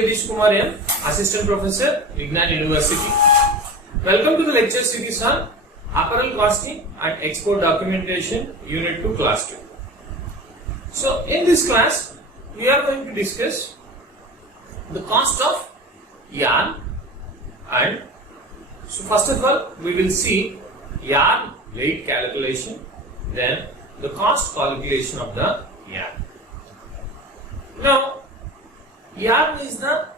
Jagdish Kumar M, Assistant Professor, Vignan University. Welcome to the lecture series on Apparel Costing and Export Documentation, Unit 2, Class 2. So, in this class, we are going to discuss the cost of yarn, and so first of all, we will see yarn weight calculation, then the cost calculation of the yarn. Now, yarn is the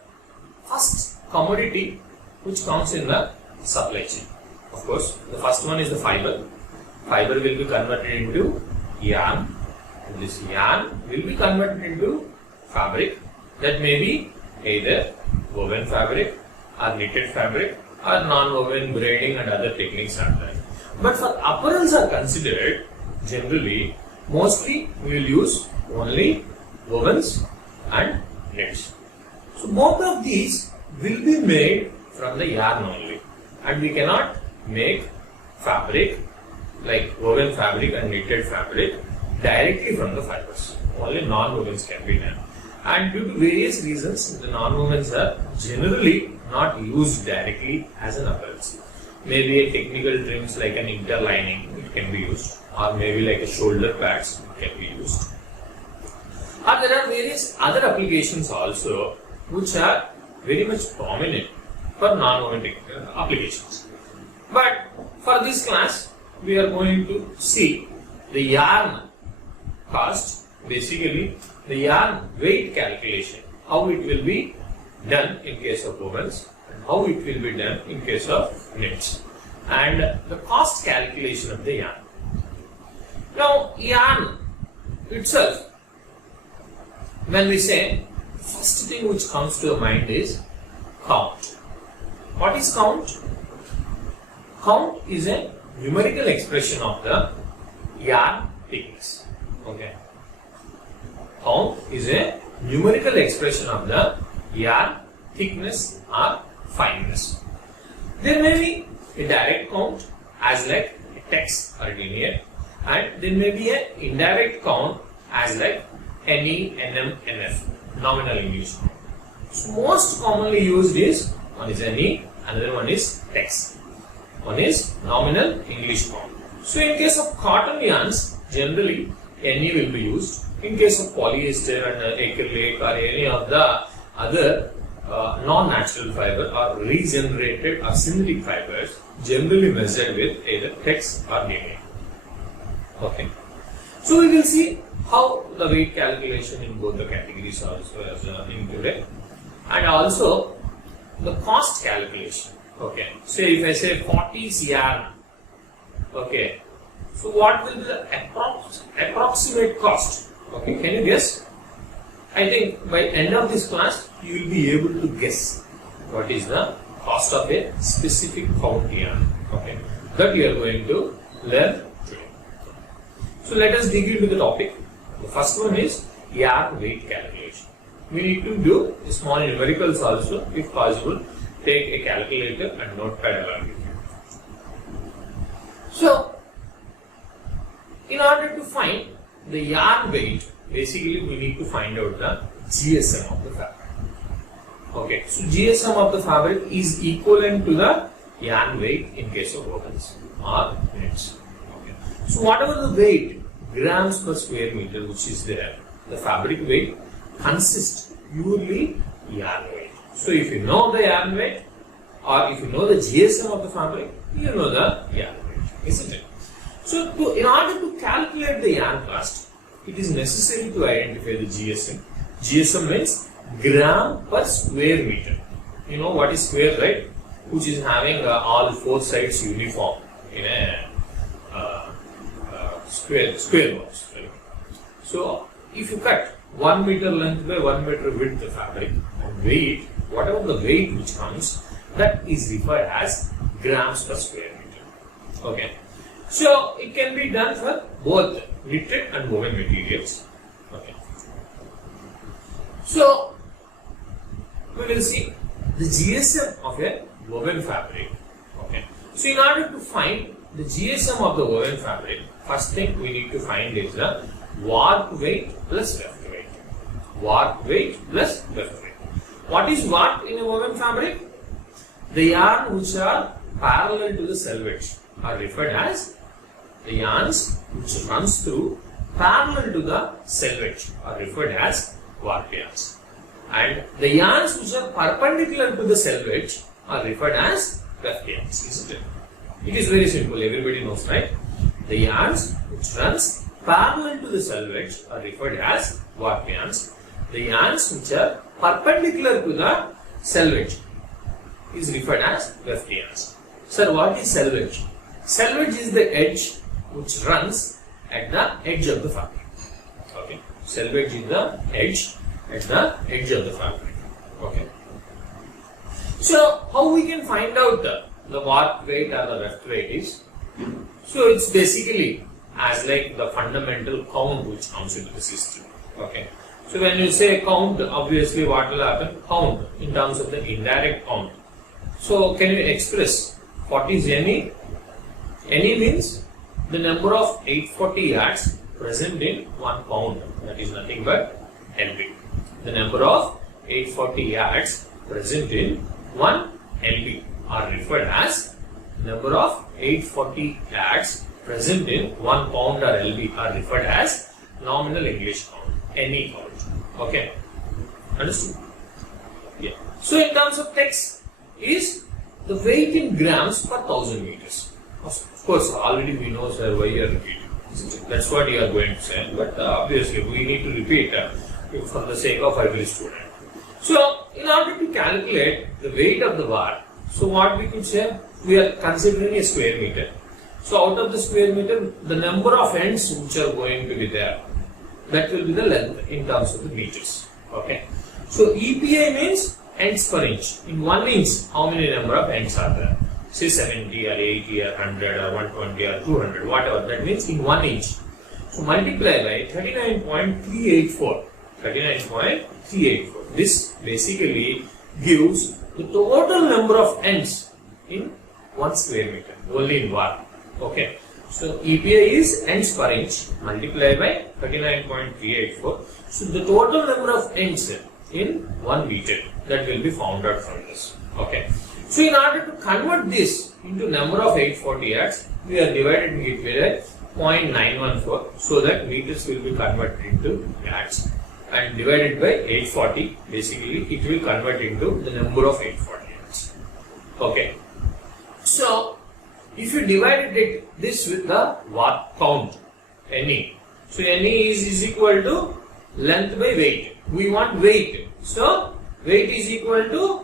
first commodity which comes in the supply chain. Of course, the first one is the fiber. Fiber will be converted into yarn. And this yarn will be converted into fabric that may be either woven fabric or knitted fabric or non-woven braiding and other techniques are there. But for apparels are considered, generally, mostly we will use only wovens and knits. So both of these will be made from the yarn only, and we cannot make fabric like woven fabric and knitted fabric directly from the fibers. Only non-wovens can be done, and due to various reasons, the non-wovens are generally not used directly as an apparel. Maybe a technical trims like an interlining, it can be used, or maybe like a shoulder pads, it can be used. Or there are various other applications also which are very much prominent for non-woven technical applications. But for this class, we are going to see the yarn cost, basically the yarn weight calculation, how it will be done in case of wovens and how it will be done in case of knits, and the cost calculation of the yarn. Now, yarn itself, when we say, first thing which comes to the mind is count. What is count? Count is a numerical expression of the yarn thickness. Okay. Count is a numerical expression of the yarn thickness or fineness. There may be a direct count as like a text or linear, and there may be an indirect count as like NE, NM, NF, nominal English count. So most commonly used is, one is NE, another one is text. One is nominal English count. So in case of cotton yarns, generally NE will be used. In case of polyester and acrylic or any of the other non-natural fiber or regenerated or synthetic fibers, generally measured with either text or linear. Okay. So we will see how the weight calculation in both the categories also is included, and also the cost calculation. Okay. So if I say 40 yarn, okay, so what will be the approximate cost? Okay, can you guess? I think by end of this class you will be able to guess what is the cost of a specific count yarn. Okay, that you are going to learn today. So let us dig into the topic. The first one is yarn weight calculation. We need to do small numericals also, if possible. Take a calculator and notepad along with you. So, in order to find the yarn weight, basically we need to find out the GSM of the fabric. Okay, so GSM of the fabric is equivalent to the yarn weight in case of wovens or knits. Okay, so whatever the weight, grams per square meter which is there, the fabric weight consists purely yarn weight. So if you know the yarn weight, or if you know the GSM of the fabric, you know the yarn weight, isn't it? So in order to calculate the yarn cost, it is necessary to identify the GSM. GSM means gram per square meter. You know what is square, right? Which is having all four sides uniform in a square box. Right? So if you cut 1 meter length by 1 meter width the fabric and weight, whatever the weight which comes, that is referred as grams per square meter. Okay. So it can be done for both knitted and woven materials. Okay. So we will see the GSM of a woven fabric. Okay. So in order to find the GSM of the woven fabric, first thing we need to find is the warp weight plus weft weight. Warp weight plus weft weight. What is warp in a woven fabric? The yarn which are parallel to the selvage are referred as the yarns which runs through parallel to the selvage are referred as warp yarns. And the yarns which are perpendicular to the selvage are referred as weft yarns, isn't it? It is very simple, everybody knows, right? The yarns which runs parallel to the selvage are referred as warp yarns. The yarns which are perpendicular to the selvage is referred as weft yarns. Sir, what is selvage? Selvage is the edge which runs at the edge of the fabric. Okay. Selvage is the edge at the edge of the fabric. Okay. So, how we can find out the warp weight or the weft weight is? So, it's basically as like the fundamental count which comes into the system. Okay. So, when you say count, obviously what will happen? Count in terms of the indirect count. So, can you express what is NE? NE means the number of 840 yards present in 1 pound. That is nothing but LB. The number of 840 yards present in 1 LB are referred as number of 840 yards present in 1 pound or LB are referred as nominal English count, NE count. Okay, understood? Yeah. So in terms of text is the weight in grams per 1000 meters. Of course, already we know, sir, why you are repeating. That's what you are going to say. But obviously, we need to repeat for the sake of every student. So, in order to calculate the weight of the warp, so what we could say, we are considering a square meter. So, out of the square meter, the number of ends which are going to be there, that will be the length in terms of the meters. Okay. So, EPA means ends per inch. In 1 inch, how many number of ends are there? Say 70 or 80 or 100 or 120 or 200, whatever. That means in 1 inch. So, multiply by 39.384. 39.384. This basically gives the total number of ends in 1 square meter, only in warp. Okay. So, EPA is ends per inch, multiply by 39.384. So, the total number of ends in 1 meter, that will be found out from this. Okay. So, in order to convert this into number of 840 yards, we are dividing it with 0.914, so that meters will be converted into yards, and divided by 840, basically it will convert into the number of 840 yards. Okay. So, if you divided this with the warp count, NE. So, NE is equal to length by weight. We want weight. So, weight is equal to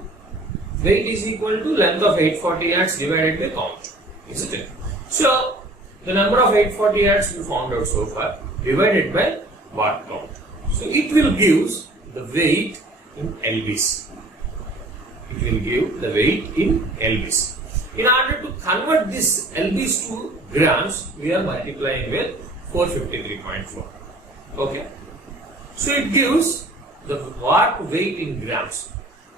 length of 840 yards divided by count, isn't it? So, the number of 840 yards we found out so far divided by warp count. So, it will give the weight in LBs. It will give the weight in LBs. In order to convert this LBs to grams, we are multiplying with 453.4. Okay. So, it gives the warp weight in grams.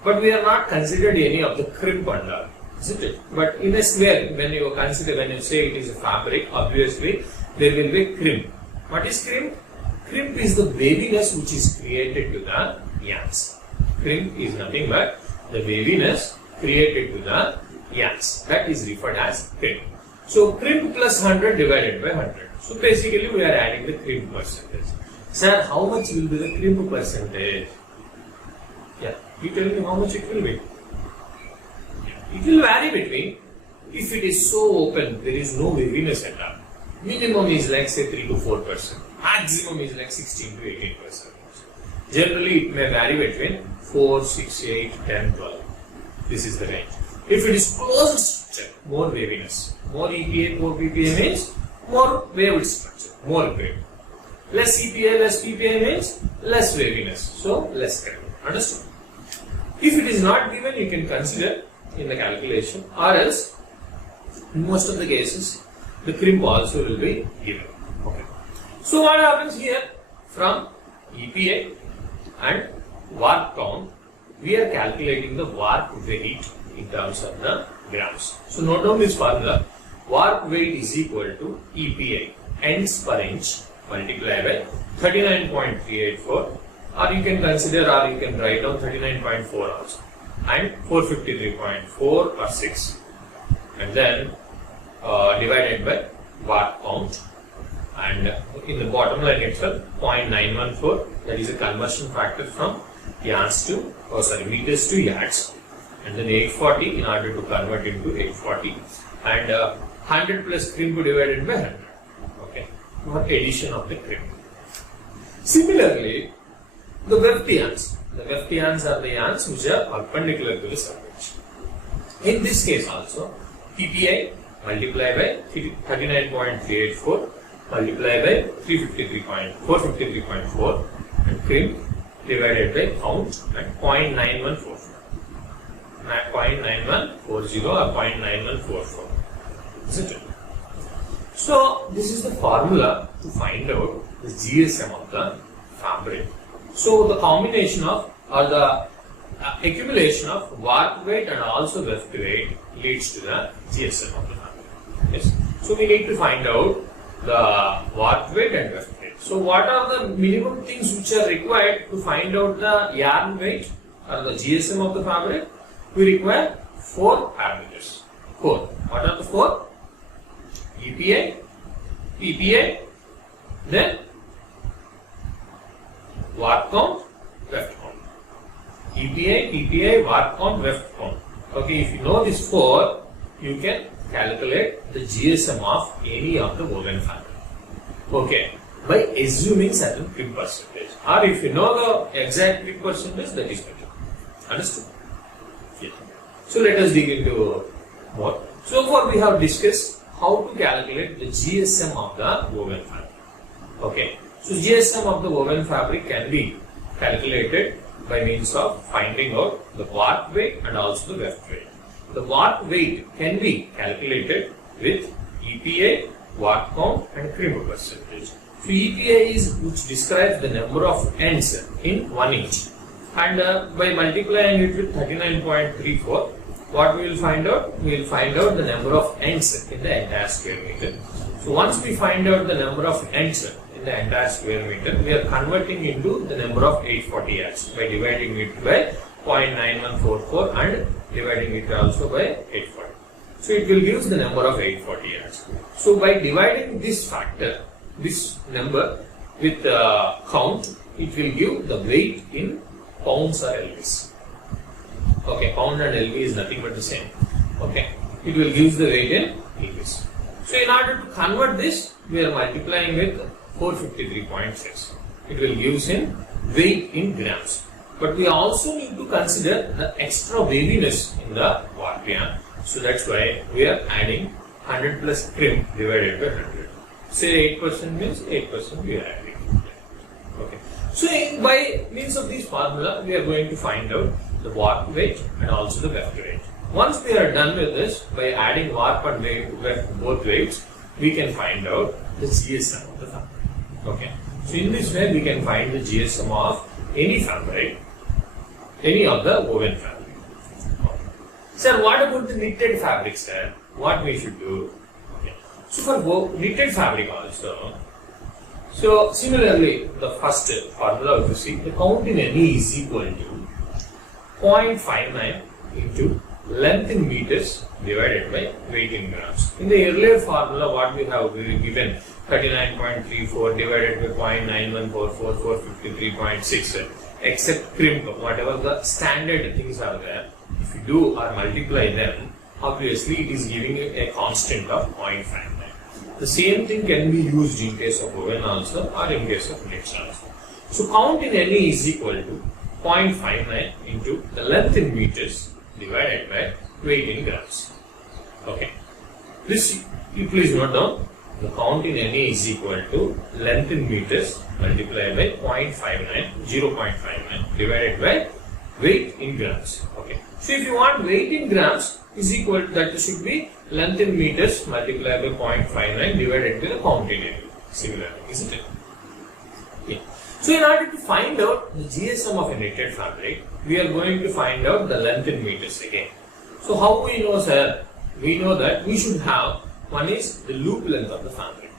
But we are not considered any of the crimp under, isn't it? But in a square, when you say it is a fabric, obviously there will be crimp. What is crimp? Crimp is the waviness which is created to the yarns. Crimp is nothing but the waviness created to the yarns. That is referred as crimp. So, crimp plus 100 divided by 100. So, basically we are adding the crimp percentage. Sir, how much will be the crimp percentage? Yeah. You tell me how much it will be. It will vary between, if it is so open, there is no waviness at all. Minimum is like say 3 to 4%. Maximum is like 16 to 18%. Generally, it may vary between 4, 6, 8, 10, 12. This is the range. If it is closed structure, more waviness. More EPA, more PPA means more waved structure, more wave. Less EPA, less PPA means less waviness. So, less current. Understood? If it is not given, you can consider in the calculation, or else in most of the cases the crimp also will be given. Okay. So what happens here? From EPA and warp count, we are calculating the warp weight in terms of the grams. So note down this formula. Warp weight is equal to EPA, ends per inch, multiplied by 39.384 or you can consider, or you can write down 39.4 also, and 453.4 or 6, and then divided by watt count, and in the bottom line itself 0.914, that is a conversion factor from meters to yards, and then 840 in order to convert into 840, and 100 plus crimp divided by 100, okay, for addition of the crimp. Similarly, the weft yarns. The weft yarns are the yarns which are perpendicular to the surface. In this case also, PPI multiplied by 39.384 multiplied by 453.4 and crimp divided by count at 0.9144. 0.9140 or 0.9144. Isn't it? So this is the formula to find out the GSM of the fabric. So the combination of, or the accumulation of warp weight and also weft weight leads to the GSM of the fabric. Yes. So we need to find out the warp weight and weft weight. So what are the minimum things which are required to find out the yarn weight or the GSM of the fabric? We require 4 parameters. 4. What are the 4? EPA, PPA, then warp count, weft count. EPA, PPA, warp count, weft count. Okay, if you know these 4, you can calculate the GSM of any of the woven fabric. Okay, by assuming certain crimp percentage, or if you know the exact crimp percentage, that is better. Understood? Yeah. So let us dig into more. So far we have discussed how to calculate the GSM of the woven fabric. Okay, so GSM of the woven fabric can be calculated by means of finding out the warp weight and also the weft weight. The warp weight can be calculated with EPA, warp count and crimp percentage. So EPA is which describes the number of ends in 1 inch, and by multiplying it with 39.34, what we will find out? We will find out the number of ends in the entire square meter. So once we find out the number of ends in the entire square meter, we are converting into the number of 840 yards by dividing it by 0.9144 and dividing it also by 840. So it will give the number of 840 yards. So by dividing this factor, this number with count, it will give the weight in pounds or lbs. Okay, pound and lb is nothing but the same. Okay, it will give the weight in lbs. So in order to convert this, we are multiplying with 453.6. It will give in weight in grams. But we also need to consider the extra waviness in the warp yarn. So that's why we are adding 100 plus crimp divided by 100. Say 8% means 8% we are adding. Okay. So by means of this formula, we are going to find out the warp weight and also the weft weight. Once we are done with this, by adding warp and weft both weights, we can find out the GSM of the fabric. Okay. So in this way, we can find the GSM of any fabric, any of the woven fabric. Okay. Sir, what about the knitted fabric, sir? What we should do? Okay. So for knitted fabric also, so similarly, the first formula, if you see, the count in NE is equal to 0.59 into length in meters divided by weight in grams. In the earlier formula, what we have given 39.34 divided by 0.9144, 453.6, except crimp, whatever the standard things are there, if you do or multiply them, obviously it is giving a constant of 0.59. The same thing can be used in case of woven also or in case of knits also. So count in NE is equal to 0.59 into the length in meters divided by weight in grams. Okay. This you please note down. The count in NE is equal to length in meters multiplied by 0.59 divided by weight in grams. Okay. So if you want weight in grams is equal to, that should be length in meters multiplied by 0.59 divided by the count in NE. Similarly, isn't it? Yeah. So in order to find out the GSM of a knitted fabric, we are going to find out the length in meters again. So how we know, sir? We know that we should have, one is the loop length of the fabric.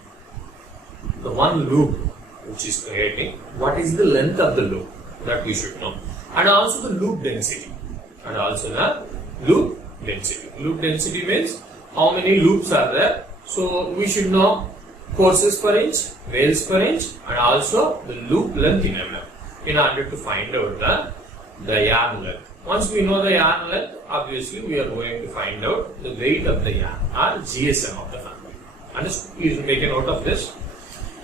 The one loop which is creating, what is the length of the loop? That we should know. And also the loop density. Loop density means how many loops are there. So we should know courses per inch, wales per inch, and also the loop length in mm in order to find out the yarn length. Once we know the yarn length, obviously we are going to find out the weight of the yarn or GSM of the family. Understood? Please make a note of this.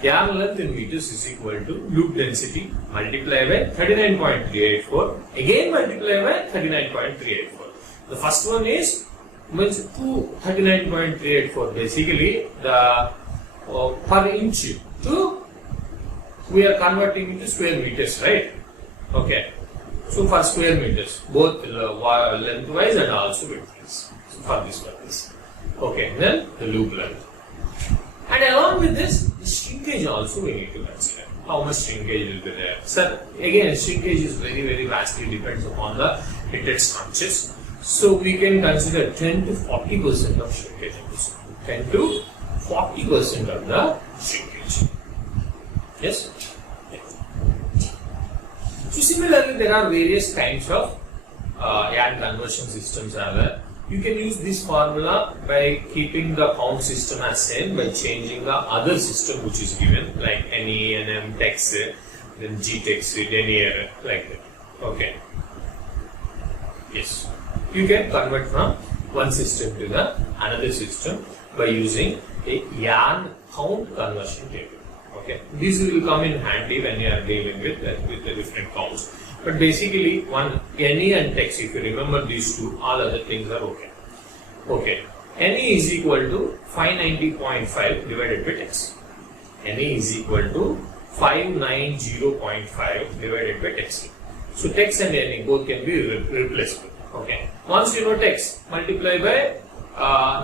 Yarn length in meters is equal to loop density multiplied by 39.384, again multiplied by 39.384. The first one is 39.384, basically the per inch to, we are converting into square meters, right? Okay. So for square meters, both lengthwise and also widthwise, so for this purpose. Okay, then the loop length. And along with this, the shrinkage also we need to consider. How much shrinkage will be there? Sir, again, shrinkage is very vastly depends upon the printed structures. So we can consider 10 to 40% of shrinkage. 10 to 40% of the shrinkage. Yes? So similarly, there are various kinds of yarn conversion systems are there. You can use this formula by keeping the count system as same by changing the other system which is given like NE, NM, TEX, then GTEX, denier, like that. Okay. Yes. You can convert from one system to the another system by using a yarn count conversion table. Okay. These will come in handy when you are dealing with the different counts. But basically, one NE and TEX, if you remember these two, all other things are okay. Okay. NE is equal to 590.5 divided by TEX. NE is equal to 590.5 divided by TEX. So TEX and NE both can be replaceable. Okay. Once you know TEX, multiply by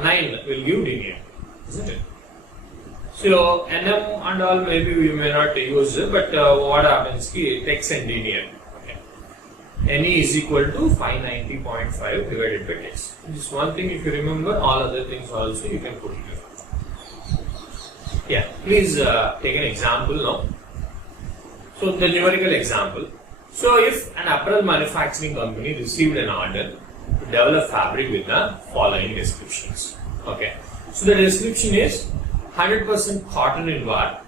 9 will give linear, isn't it? So NM and all maybe we may not use it, but what happens is TEX and linear. NE is equal to 590.5 divided by TEX. This one thing, if you remember, all other things also you can put it here. Yeah, please take an example now. So the numerical example. So if an apparel manufacturing company received an order to develop fabric with the following descriptions. Okay. So the description is 100% cotton in warp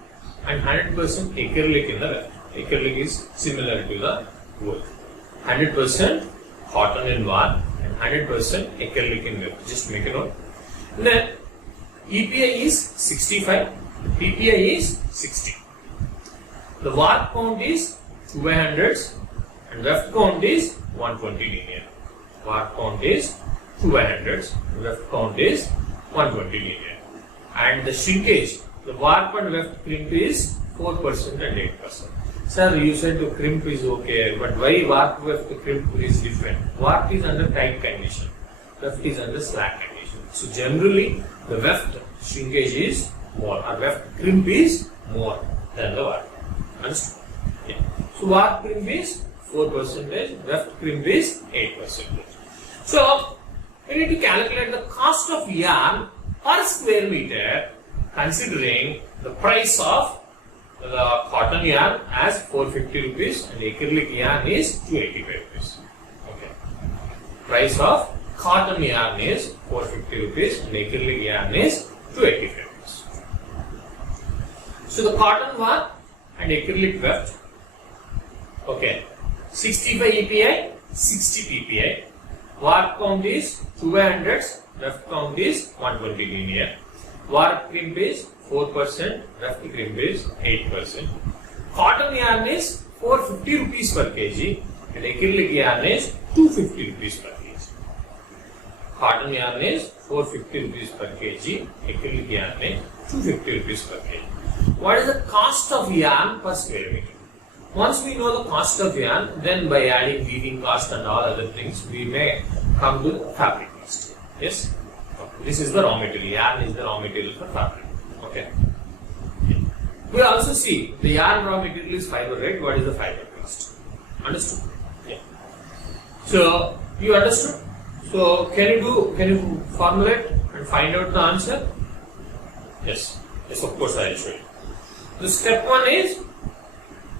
and 100% acrylic in the weft. Acrylic is similar to the wool. 100% cotton in warp and 100% acrylic in weft. Just make a note. Then EPI is 65, PPI is 60. The warp count is 2 by hundreds and weft count is 120 linear. Warp count is 2 by hundreds, weft count is 120 linear. And the shrinkage, the warp and weft crimp is 4% and 8%. Sir, you said the crimp is okay, but why warp weft crimp is different? Warp is under tight condition, weft is under slack condition. So generally, the weft shrinkage is more, or weft crimp is more than the warp. Understood? Yeah. So warp crimp is 4%, weft crimp is 8%. So we need to calculate the cost of yarn per square meter, considering the price of the cotton yarn as 450 rupees and acrylic yarn is 285 rupees. Okay. Price of cotton yarn is 450 rupees and acrylic yarn is 285 rupees. So the cotton warp and acrylic weft, okay, 65 EPI, 60 PPI, warp count is 2 by hundreds, weft count is 120 linear, warp crimp is 4%, weft crimp is 8%. Cotton yarn is 450 rupees per kg and acrylic yarn is 250 rupees per kg. Cotton yarn is 450 rupees per kg, acrylic yarn is 250 rupees per kg. What is the cost of yarn per square meter? Once we know the cost of yarn, then by adding weaving cost and all other things, we may come to the fabric cost. Yes? This is the raw material. Yarn is the raw material for fabric. Okay. We also see the yarn raw material is fiber, right? What is the fiber cost? Understood? Yeah. So you understood? So can you formulate and find out the answer? Yes. Yes, of course I will show you. The step one is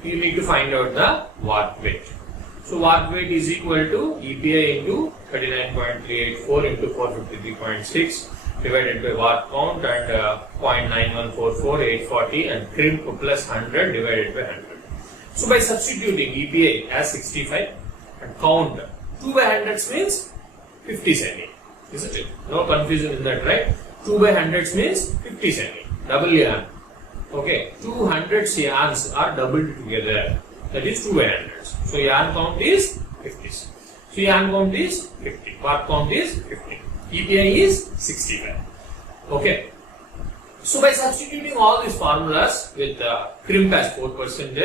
you need to find out the warp weight. So warp weight is equal to EPI into 39.384 into 453.6 divided by warp count and 0.9144 840 and crimp plus 100 divided by 100. So by substituting EPI as 65 and count 2 by hundreds means 50 centi, isn't it? No confusion in that, right? 2 by hundreds means 50 centi, double yarn. Okay, 200 yarns are doubled together. That is 2 by hundreds. So yarn count is 50. So yarn count is 50. Warp count is 50. EPI is 65. Okay. So by substituting all these formulas with crimp as 4%,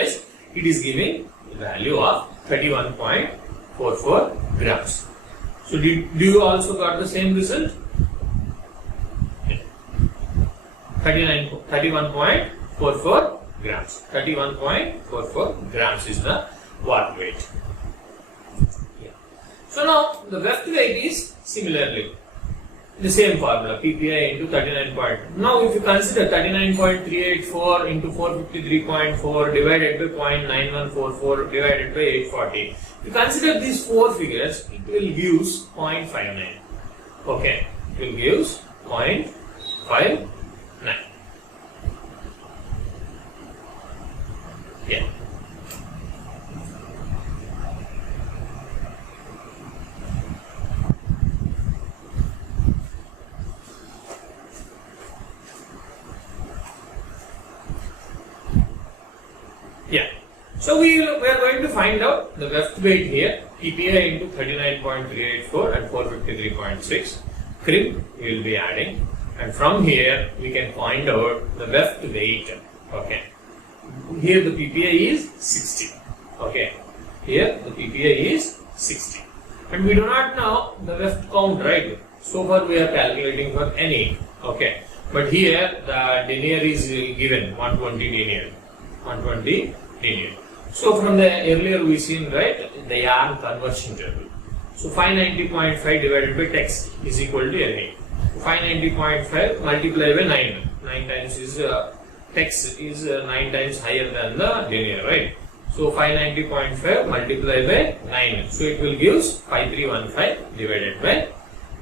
it is giving the value of 31.44 grams. So do you also got the same result? 31.44 grams. 31.44 grams is the warp weight. Yeah. So now the weft weight is similarly the same formula, PPI into 39. Now if you consider 39.384 into 453.4 divided by 0.9144 divided by 840, if you consider these four figures, it will give 0.59. Okay, it will give 0.59. Yeah. Yeah. So we are going to find out the weft weight here, EPI into 39.384 and 453.6. Crimp we will be adding, and from here we can find out the weft weight. Okay. Here the PPI is 60. Okay. Here the PPI is 60. And we do not know the weft count, right? So far we are calculating for any. Okay. But here the denier is given 120 denier. 120 denier. So from the earlier we seen, right, the yarn conversion table. So 590.5 divided by text is equal to NA. 590.5 multiplied by 9. 9 times is text is 9 times higher than the denier, right? So 590.5 multiplied by 9. So it will give 5315 divided by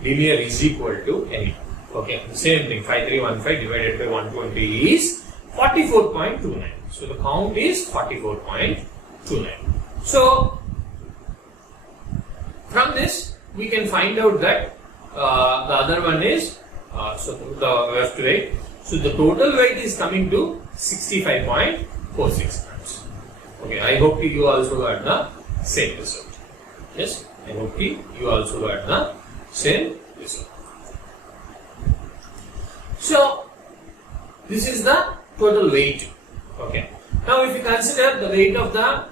denier is equal to NA. Okay, the same thing, 5315 divided by 120 is 44.29. So the count is 44.29. So from this we can find out that the other one is so the weft weight. So the total weight is coming to 65.46 grams. Okay, I hope you also got the same result. Yes, I hope you also got the same result. So this is the total weight. Okay. Now if you consider the weight of the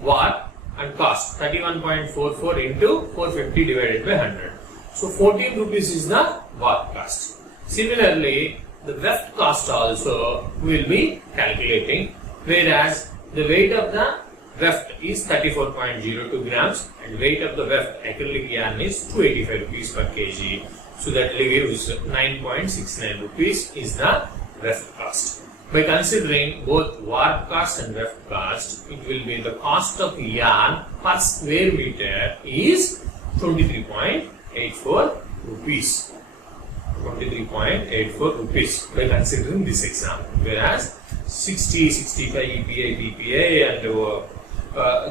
warp and cost, 31.44 into 450 divided by 100. So 14 rupees is the warp cost. Similarly, the weft cost also will be calculating, whereas the weight of the weft is 34.02 grams and weight of the weft acrylic yarn is 285 rupees per kg. So that gives 9.69 rupees is the weft cost. By considering both warp cost and weft cost, it will be the cost of yarn per square meter is 23.84 rupees. 23.84 rupees by considering this example. Whereas 60, 65 EPI, PPI and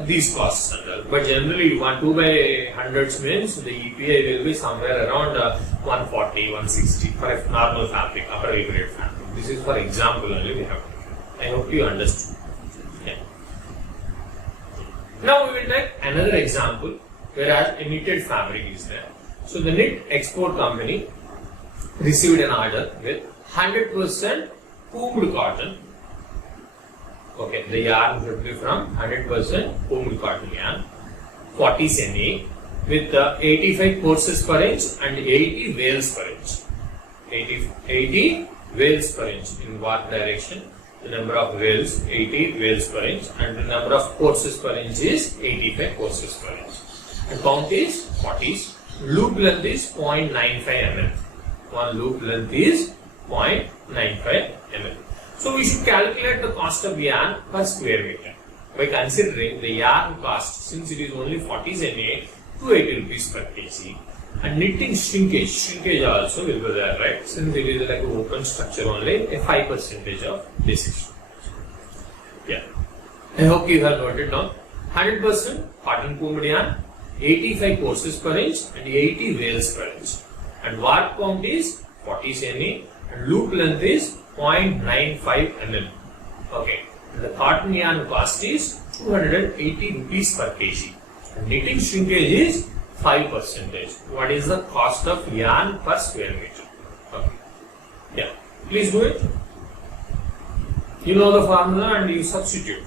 these costs and all. But generally 2 by hundreds means the EPI will be somewhere around 140, 160 for a normal fabric, upper grade fabric. This is for example only we have. I hope you understood. Yeah. Now we will take another example whereas a knitted fabric is there. So the knit export company received an order with 100% combed cotton. Okay, the yarn should be from 100% combed cotton yarn, 40 centi with 85 courses per inch and 80 wales per inch. 80 wales per inch in warp direction. The number of wales 80 wales per inch and the number of courses per inch is 85 courses per inch. And count is 40s. Loop length is 0.95 mm. One loop length is 0.95 mm. So we should calculate the cost of yarn per square meter. by considering the yarn cost, since it is only 40 centi, 280 rupees per kg. And knitting shrinkage also will be there, right? Since it is like an open structure only, a 5% of basic shrinkage. Yeah. I hope you have noted down. 100% cotton combed yarn, 85 courses per inch and 80 wales per inch. And warp count is 40 cm and loop length is 0.95 mm. Okay. And the cotton yarn cost is 280 rupees per kg. And knitting shrinkage is 5%. What is the cost of yarn per square meter? Okay. Yeah. Please do it. You know the formula and you substitute.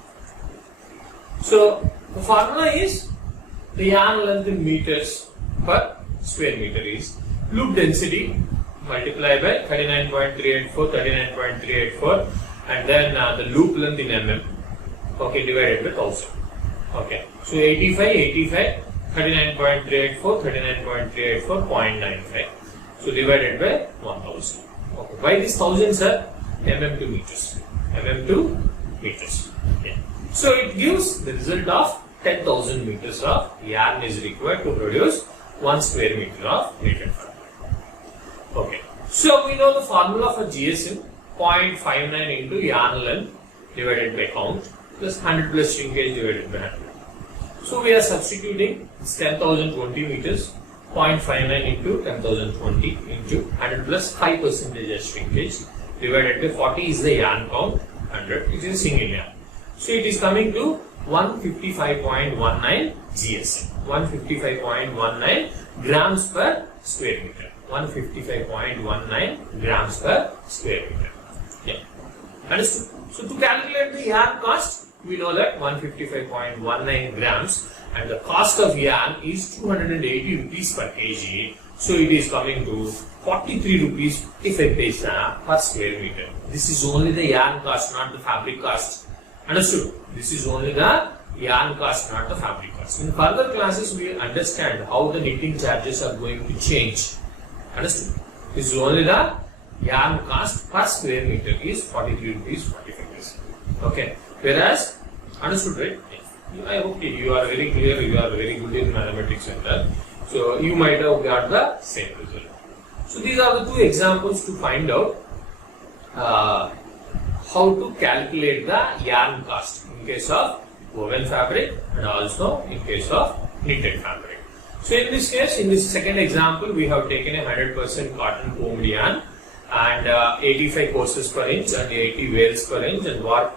So the formula is the yarn length in meters per square meter is loop density multiplied by 39.384, 39.384 and then the loop length in mm, okay, divided by 1000. Okay, so 85, 39.384, 39.384, 0.95. So divided by 1000. Okay, why this 1000, sir? Mm to meters. Mm to meters. Okay. So it gives the result of 10,000 meters of yarn is required to produce 1 square meter of knitted fabric. Okay. So we know the formula for GSM, 0.59 into yarn length divided by count plus 100 plus shrinkage divided by 100. So we are substituting 10,020 meters, 0.59 into 10,020 into 100 plus 5% shrinkage divided by 40 is the yarn count, 100 it is single yarn. So it is coming to 155.19 GSM, 155.19 grams per square meter, 155.19 grams per square meter. Yeah, understood. So to calculate the yarn cost, we know that 155.19 grams and the cost of yarn is 280 rupees per kg. So it is coming to 43 rupees 55 paisa per square meter. This is only the yarn cost, not the fabric cost. Understood? This is only the yarn cost, not the fabric cost. In further classes, we will understand how the knitting charges are going to change. Understood? This is only the yarn cost per square meter is 43 rupees 45 paisa. Okay. Whereas, understood, right? I hope you are very clear, you are very good in mathematics and that. So you might have got the same result. So these are the two examples to find out how to calculate the yarn cost in case of woven fabric and also in case of knitted fabric. So in this case, in this second example, we have taken a 100% cotton combed yarn and 85 courses per inch and 80 wales per inch, and what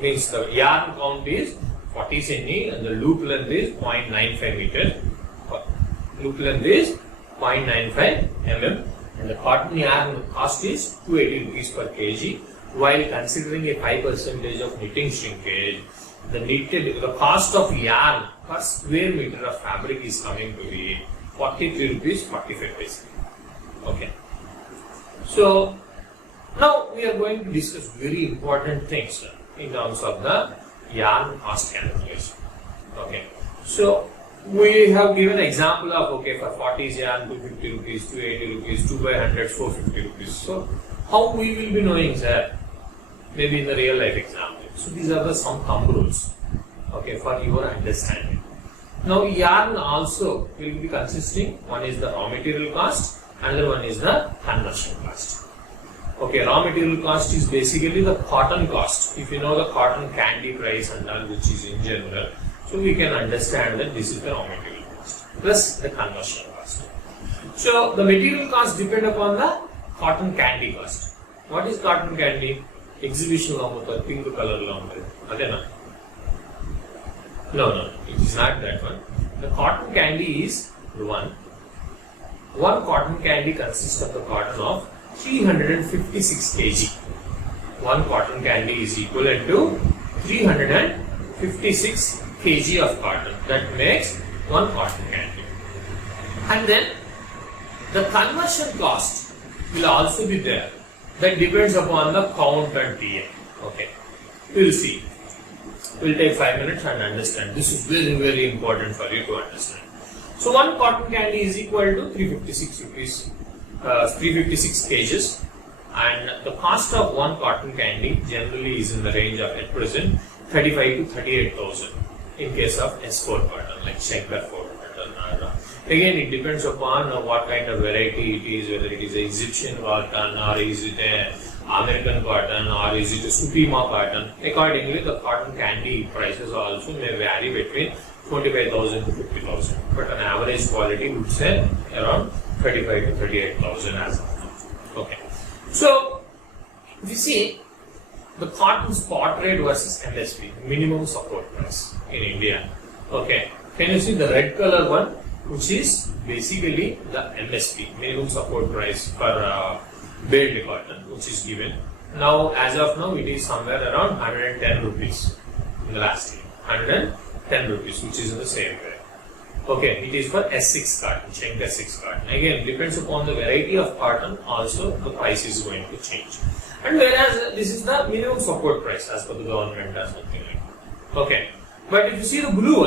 means the yarn count is 40 cm and the loop length is 0.95 meters. Loop length is 0.95 mm and the cotton yarn cost is 280 rupees per kg. While considering a 5% of knitting shrinkage, the cost of yarn per square meter of fabric is coming to be 43 rupees 45 paisa. Okay. So now we are going to discuss very important things in terms of the yarn cost calculation. Okay. So we have given an example of, okay, for 40 yarn 250 rupees, 280 rupees, 2 by 100 450 rupees. So how we will be knowing, sir? Maybe in the real life example. So these are the some thumb rules, okay, for your understanding. Now yarn also will be consisting, one is the raw material cost, another one is the conversion cost. Okay, raw material cost is basically the cotton cost. If you know the cotton candy price and all, which is in general, so we can understand that this is the raw material cost plus the conversion cost. So the material cost depend upon the cotton candy cost. What is cotton candy? Exhibition lo pink color lo untadi adena? No, it is not that one. The cotton candy is one cotton candy consists of the cotton of 356 kg. One cotton candy is equivalent to 356 kg of cotton. That makes one cotton candy. And then the conversion cost will also be there. That depends upon the count and TM. Okay, we'll see. We'll take 5 minutes and understand. This is very, very important for you to understand. So one cotton candy is equal to 356 rupees, 356 kgs, and the cost of one cotton candy generally is in the range of at present 35 to 38,000 in case of S4 cotton, like Shankar 4 cotton. Again, it depends upon what kind of variety it is, whether it is a Egyptian cotton or is it a American cotton or is it a Supima cotton. Accordingly, the cotton candy prices also may vary between 25,000 to 50,000, but an average quality would say around 35 to 38,000 as of now. Okay. So, if you see the cotton spot rate versus MSP, minimum support price in India. Okay. Can you see the red color one, which is basically the MSP, minimum support price for baled cotton, which is given. Now, as of now, it is somewhere around 110 rupees in the last year. 110 rupees, which is in the same way. Okay, it is for S6 cotton, Shankar 6 cotton. Again, depends upon the variety of cotton, also the price is going to change. And whereas this is the minimum support price as per the government or something like that. Okay, but if you see the blue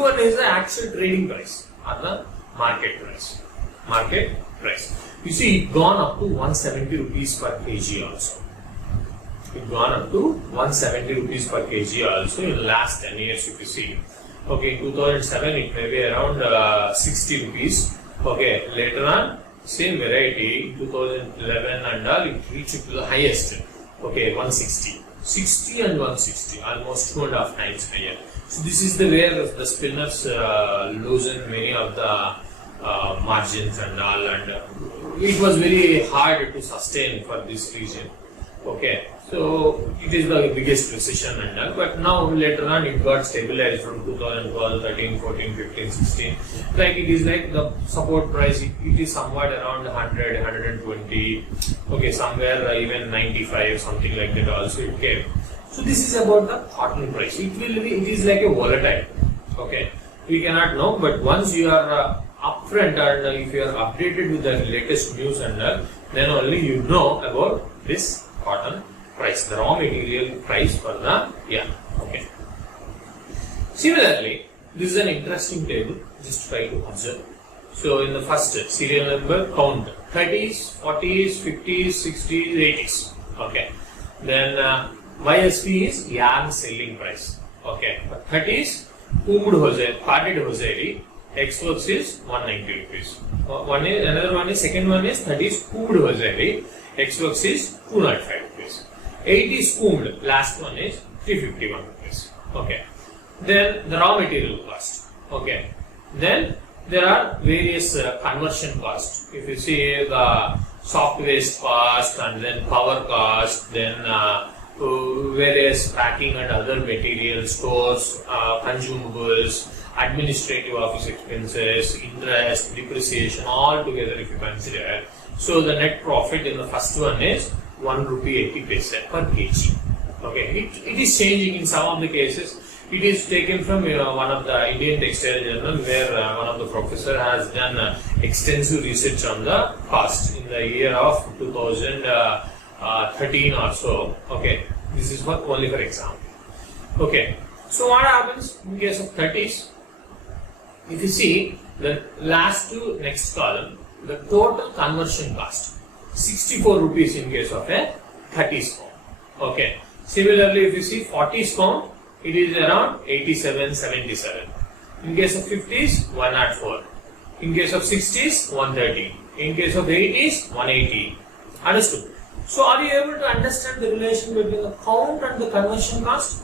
one is the actual trading price or the market price. Market price. You see, it gone up to 170 rupees per kg also. It gone up to 170 rupees per kg also in the last 10 years if you see. Okay, in 2007 it may be around 60 rupees. Okay, later on, same variety, 2011 and all, it reached to the highest. Okay, 160. 60 and 160, almost 2.5 times higher. So this is the where the spinners loosen many of the margins and all, and it was very hard to sustain for this region. Okay, so it is the biggest recession and all, but now later on it got stabilized from 2012, 13, 14, 15, 16. Like it is like the support price, it is somewhat around 100, 120, okay, somewhere even 95, something like that also it came. So this is about the cotton price. It is like a volatile. Okay, we cannot know, but once you are upfront and if you are updated with the latest news and all, then only you know about this cotton price, the raw material price for the yarn. Okay. Similarly, this is an interesting table. Just try to observe. So in the first serial number count 30s, 40s, 50s, 60s, 80s. Okay. Then YSP is yarn selling price. Okay. 30s combed hosiery, carded hosiery. X-works is 190 rupees. Another one is, second one is 30s combed hosiery. X-works is 205 rupees. 80s combed, last one is 351 rupees. Okay. Then the raw material cost. Okay. Then there are various conversion costs. If you see the soft waste cost and then power cost, then various packing and other material stores, consumables, administrative office expenses, interest, depreciation, all together if you consider. So the net profit in the first one is 1 rupee 80 paise per kg. Okay, it is changing in some of the cases. It is taken from one of the Indian Textile Journal, where one of the professor has done extensive research on the cost in the year of 2013 or so. Okay, this is only for example. Okay, so what happens in case of 30s? If you see the last to next column, the total conversion cost 64 rupees in case of a 30s pound. Okay. Similarly, if you see 40s pound, it is around 87, 77. In case of 50s, 104. In case of 60s, 130. In case of 80s, 180. Understood? So, are you able to understand the relation between the count and the conversion cost?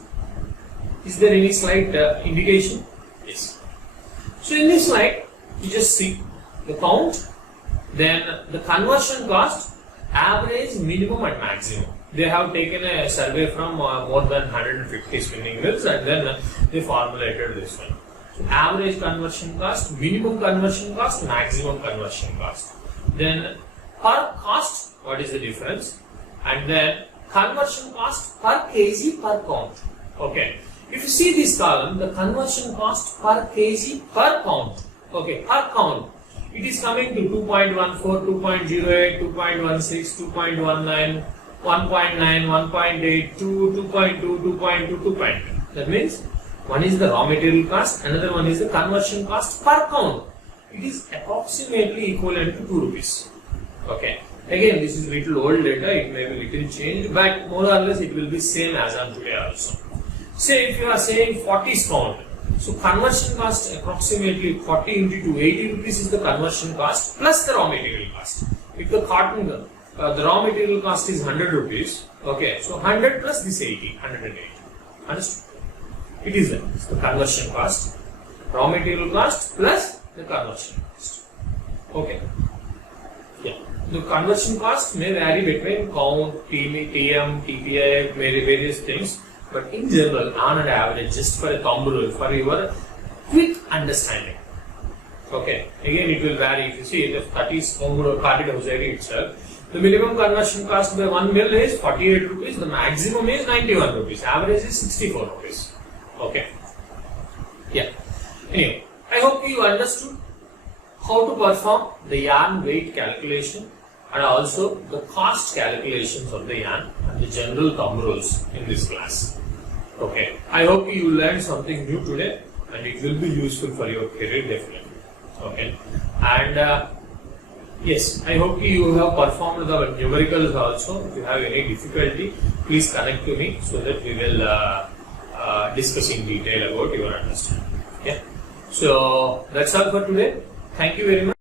Is there any slight indication? Yes. So, in this slide, you just see the count, then the conversion cost, average, minimum and maximum. They have taken a survey from more than 150 spinning mills and then they formulated this one. So average conversion cost, minimum conversion cost, maximum conversion cost. Then per cost, what is the difference? And then conversion cost per kg per count. Okay. If you see this column, the conversion cost per kg per count. Okay, per count. It is coming to 2.14, 2.08, 2.16, 2.19, 1.9, 1.8, 2.2, 2.2, 2.2. That means one is the raw material cost, another one is the conversion cost per count. It is approximately equivalent to 2 rupees. Okay. Again, this is little old data, it may be little changed, but more or less it will be same as on today also. Say if you are saying 40 is found, so conversion cost approximately 40 into 280 rupees is the conversion cost plus the raw material cost. If the cotton, the raw material cost is 100 rupees, okay, so 100 plus this 80, 180. Understood? It is that. It's the conversion cost, raw material cost plus the conversion cost. Okay. Yeah. The conversion cost may vary between count, TM, TPI, various things. But in general, on an average, just for a thumb rule, for your quick understanding. Okay. Again, it will vary. If you see, if that is carted outside itself, the minimum conversion cost by 1 mil is 48 rupees. The maximum is 91 rupees. Average is 64 rupees. Okay. Yeah. Anyway, I hope you understood how to perform the yarn weight calculation and also the cost calculations of the yarn and the general thumb rules in this class. Okay. I hope you learned something new today and it will be useful for your career definitely. Okay. And yes, I hope you have performed the numericals also. If you have any difficulty, please connect to me so that we will discuss in detail about your understanding. Yeah. So that's all for today. Thank you very much.